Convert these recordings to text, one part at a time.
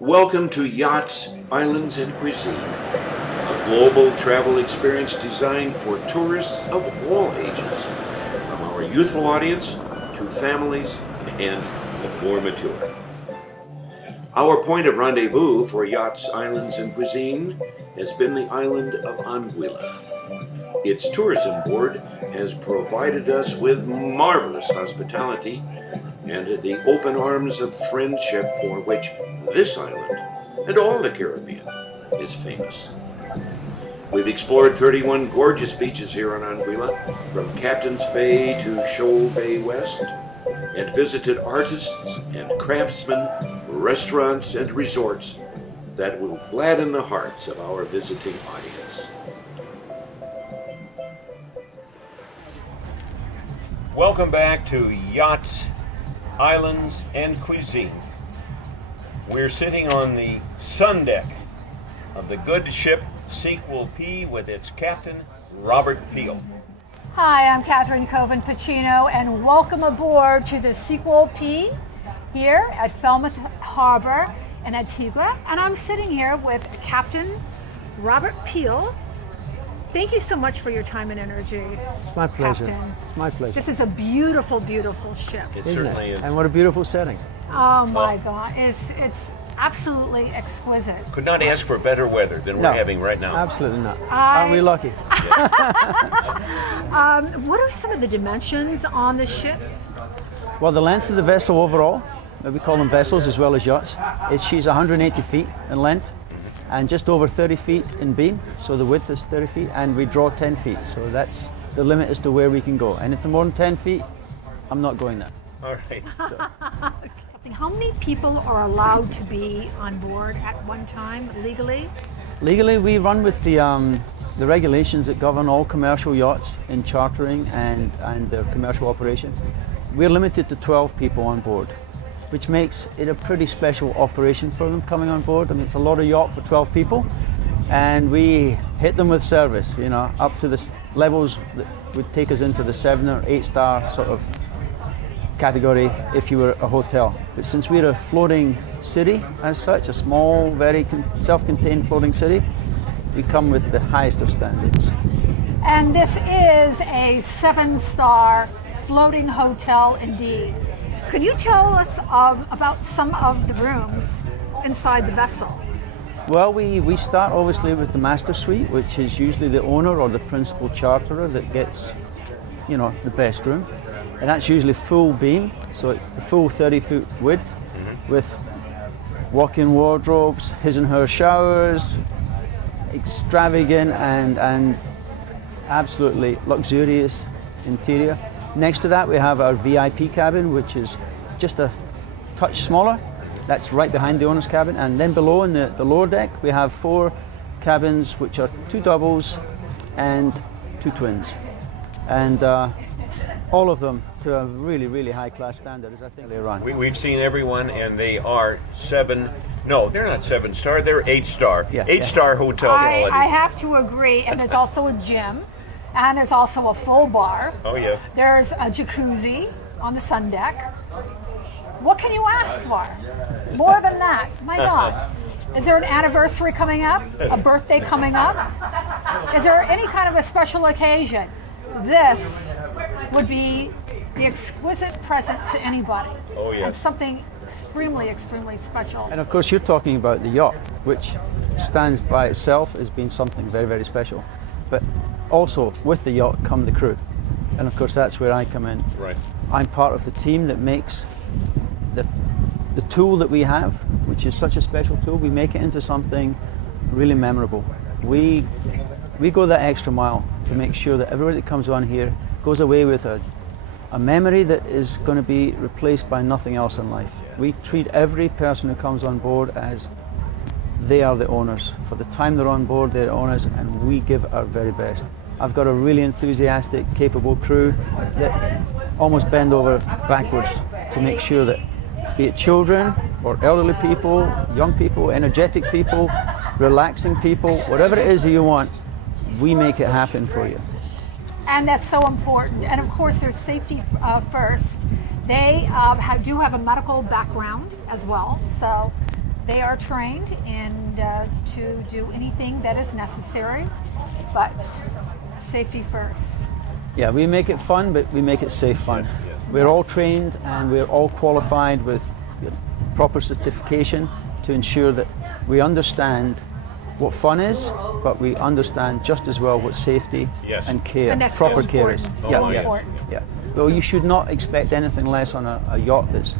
Welcome to Yachts, Islands, and Cuisine, a global travel experience designed for tourists of all ages, from our youthful audience to families and the more mature. Our point of rendezvous for Yachts, Islands, and Cuisine has been the island of Anguilla. Its tourism board has provided us with marvelous hospitality and the open arms of friendship for which this island, and all the Caribbean, is famous. We've explored 31 gorgeous beaches here on Anguilla, from Captain's Bay to Shoal Bay West, and visited artists and craftsmen, restaurants and resorts that will gladden the hearts of our visiting audience. Welcome back to Yachts, Islands, and Cuisine. We're sitting on the sun deck of the good ship Sequel-P with its captain, Robert Peel. Hi, I'm Catherine Coven Pacino, and welcome aboard to the Sequel-P here at Falmouth Harbor in Antigua. And I'm sitting here with Captain Robert Peel. Thank you so much for your time and energy. It's my pleasure. Captain. It's my pleasure. This is a beautiful, beautiful ship. It Isn't certainly it? is. And what a beautiful setting. Oh my God, it's absolutely exquisite. Could not ask for better weather than No, we're having right now. Absolutely not. Aren't we lucky? What are some of the dimensions on the ship? Well, the length of the vessel overall, we call them vessels as well as yachts, she's 180 feet in length and just over 30 feet in beam. So the width is 30 feet and we draw 10 feet. So that's the limit as to where we can go. Anything more than 10 feet, I'm not going there. All right. How many people are allowed to be on board at one time legally? Legally, we run with the regulations that govern all commercial yachts in chartering and their commercial operation. We're limited to 12 people on board, which makes it a pretty special operation for them coming on board. I mean, it's a lot of yacht for 12 people, and we hit them with service, you know, up to the levels that would take us into the 7 or 8 star sort of category if you were a hotel. But since we're a floating city as such, a small, very self-contained floating city, we come with the highest of standards. And this is a 7-star floating hotel indeed. Could you tell us about some of the rooms inside the vessel? Well, we start obviously with the master suite, which is usually the owner or the principal charterer that gets, you know, the best room. And that's usually full beam, so it's the full 30-foot width with walk-in wardrobes, his and her showers, extravagant and absolutely luxurious interior. Next to that we have our VIP cabin, which is just a touch smaller. That's right behind the owner's cabin. And then below in the lower deck we have 4 cabins, which are 2 doubles and 2 twins. And all of them to a really, really high class standard, as I think they run. We've seen everyone, and they are 7. No, they're not 7-star. They're 8-star. Yeah, 8-star hotel quality. I have to agree. And there's also a gym, and there's also a full bar. Oh yes. There's a jacuzzi on the sun deck. What can you ask for? More than that? My God. Is there an anniversary coming up? A birthday coming up? Is there any kind of a special occasion? This would be the exquisite present to anybody. Oh, yes. And something extremely, extremely special. And of course you're talking about the yacht, which stands by itself as being something very, very special. But also with the yacht come the crew. And of course that's where I come in. Right. I'm part of the team that makes the tool that we have, which is such a special tool. We make it into something really memorable. We go that extra mile to make sure that everybody that comes on here goes away with a memory that is going to be replaced by nothing else in life. We treat every person who comes on board as they are the owners. For the time they're on board, they're owners, and we give our very best. I've got a really enthusiastic, capable crew that almost bend over backwards to make sure that, be it children or elderly people, young people, energetic people, relaxing people, whatever it is that you want, we make it happen for you. And that's so important. And of course, there's safety first. They do have a medical background as well. So They are trained to do anything that is necessary, but safety first. Yeah, we make it fun, but we make it safe fun. Yes. We're all trained and we're all qualified with proper certification to ensure that we understand what fun is, but we understand just as well what safety Yes. and care, And that's proper so care is. important. Oh, So yes. important. Yeah. Well, you should not expect anything less on a yacht that's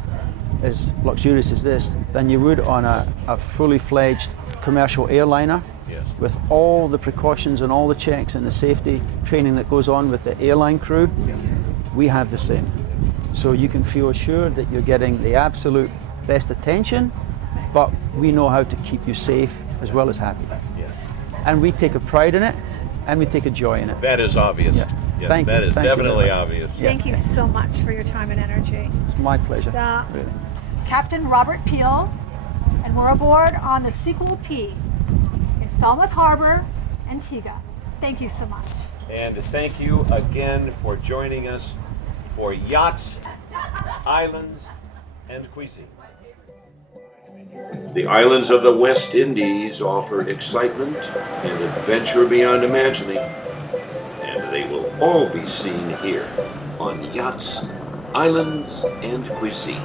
as luxurious as this than you would on a fully fledged commercial airliner. Yes. With all the precautions and all the checks and the safety training that goes on with the airline crew, we have the same. So you can feel assured that you're getting the absolute best attention, but we know how to keep you safe as well as happy. Yes. And we take a pride in it, and we take a joy in it. That is obvious. Yeah. Yes, Thank you. that is Thank you very definitely much. obvious. Yeah. Thank you so much for your time and energy. It's my pleasure. Really. Captain Robert Peel, and we're aboard on the Sequel-P in Falmouth Harbor, Antigua. Thank you so much. And thank you again for joining us for Yachts, Islands, and Cuisine. The islands of the West Indies offer excitement and adventure beyond imagining, and they will all be seen here on Yachts, Islands, and Cuisine.